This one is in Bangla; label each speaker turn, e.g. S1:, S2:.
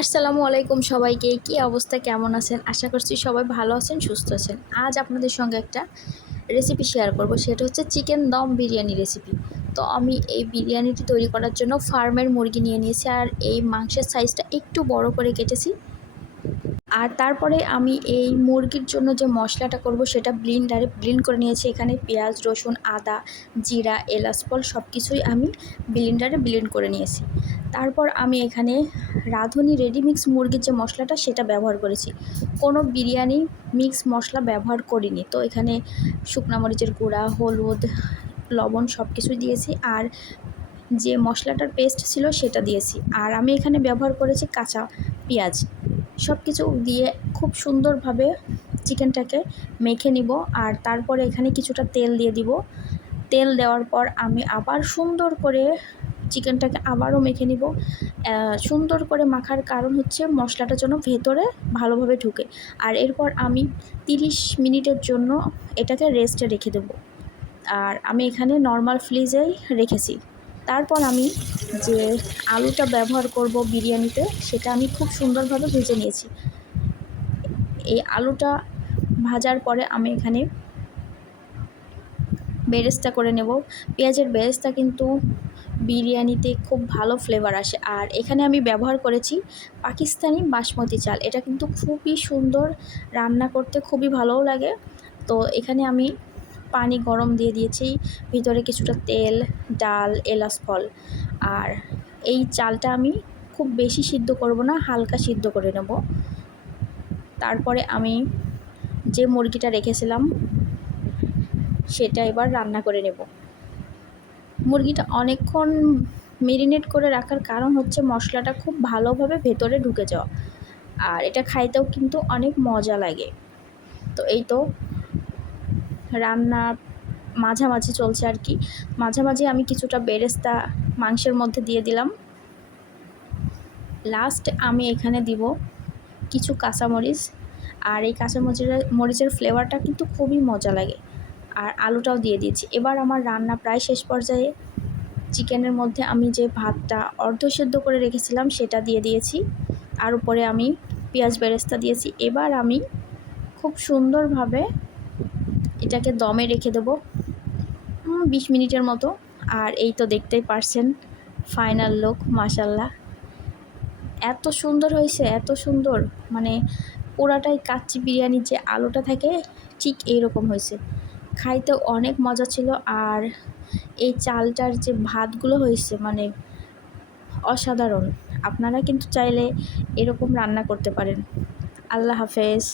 S1: আসসালামু আলাইকুম সবাইকে। কি অবস্থা? কেমন আছেন? আশা করছি সবাই ভালো আছেন, সুস্থ আছেন। আজ আপনাদের সঙ্গে একটা রেসিপি শেয়ার করব। সেটা হচ্ছে চিকেন দম বিরিয়ানি রেসিপি তো আমি এই বিরিয়ানিটি তৈরি করার জন্য ফার্মের মুরগি নিয়ে নিয়েছি আর এই মাংসের সাইজটা একটু বড় করে কেটেছি। আর তারপরে আমি এই মুরগির জন্য যে মশলাটা করব সেটা ব্লিন্ডারে ব্লিন্ড করে নিয়েছি। এখানে পেঁয়াজ, রসুন, আদা, জিরা, এলাচ, ফল সব কিছুই আমি ব্লিন্ডারে ব্লিন্ড করে নিয়েছি। তারপর আমি এখানে রাঁধুনি রেডি মিক্স মুরগির যে মশলাটা সেটা ব্যবহার করেছি। কোনো বিরিয়ানি মিক্স মশলা ব্যবহার করিনি। তো এখানে শুকনা মরিচের গুঁড়া, হলুদ, লবণ সব কিছুই দিয়েছি আর যে মশলাটার পেস্ট ছিল সেটা দিয়েছি। আর আমি এখানে ব্যবহার করেছি কাঁচা পেঁয়াজ। সব কিছু দিয়ে খুব সুন্দরভাবে চিকেনটাকে মেখে নিব আর তারপরে এখানে কিছুটা তেল দিয়ে দিব। তেল দেওয়ার পর আমি আবার সুন্দর করে চিকেনটাকে আবারও মেখে নিব। সুন্দর করে মাখার কারণ হচ্ছে মশলাটা যেন ভেতরে ভালোভাবে ঢুকে। আর এরপর আমি তিরিশ মিনিটের জন্য এটাকে রেস্টে রেখে দেব। আর আমি এখানে নর্মাল ফ্রিজেই রেখেছি। তারপর আমি যে আলুটা ব্যবহার করব বিরিয়ানিতে, সেটা আমি খুব সুন্দরভাবে ভেজে নিয়েছি। এই আলুটা ভাজার পরে আমি এখানে বেরেস্তা করে নেব। পেঁয়াজের বেরেস্তা কিন্তু বিরিয়ানিতে খুব ভালো ফ্লেভার আসে। আর এখানে আমি ব্যবহার করেছি পাকিস্তানি বাসমতি চাল। এটা কিন্তু খুবই সুন্দর, রান্না করতে খুবই ভালোও লাগে। তো এখানে আমি পানি গরম দিয়ে দিয়েছি। ভিতরে কিছুটা তেল, ডাল, এলাচ, ফল। আর এই চালটা আমি খুব বেশি সিদ্ধ করব না, হালকা সিদ্ধ করে নেব। তারপরে আমি যে মুরগিটা রেখেছিলাম, সেটা এবার রান্না করে নেব। মুরগিটা অনেকক্ষণ মেরিনেট করে রাখার কারণ হচ্ছে মশলাটা খুব ভালোভাবে ভেতরে ঢুকে যাওয়া। আর এটা খাইতেও কিন্তু অনেক মজা লাগে। তো এই তো রান্না মাঝামাঝি চলছে আর কি। মাঝামাঝি আমি কিছুটা বেরেস্তা মাংসের মধ্যে দিয়ে দিলাম। লাস্ট আমি এখানে দিব কিছু কাঁচামরিচ। আর এই কাঁচামরিচের, মরিচের ফ্লেভারটা কিন্তু খুবই মজা লাগে। আর আলুটাও দিয়ে দিয়েছি। এবার আমার রান্না প্রায় শেষ পর্যায়ে চিকেনের মধ্যে আমি যে ভাতটা অর্ধ সেদ্ধ করে রেখেছিলাম সেটা দিয়ে দিয়েছি। আর উপরে আমি পেঁয়াজ বেরেস্তা দিয়েছি। এবার আমি খুব সুন্দরভাবে এটাকে দমে রেখে দেবো বিশ মিনিটের মতো। আর এই তো দেখতেই পারছেন ফাইনাল লোক মাসাল্লাহ এত সুন্দর হয়েছে, এত সুন্দর। মানে পুরাটাই কাচ্চি বিরিয়ানির যে আলুটা থাকে, ঠিক এইরকম হয়েছে। খাইতে অনেক মজা ছিল, আর এই চালটার যে ভাতগুলো হয়েছে মানে অসাধারণ। আপনারা কিন্তু চাইলে এরকম রান্না করতে পারেন। আল্লাহ হাফেজ।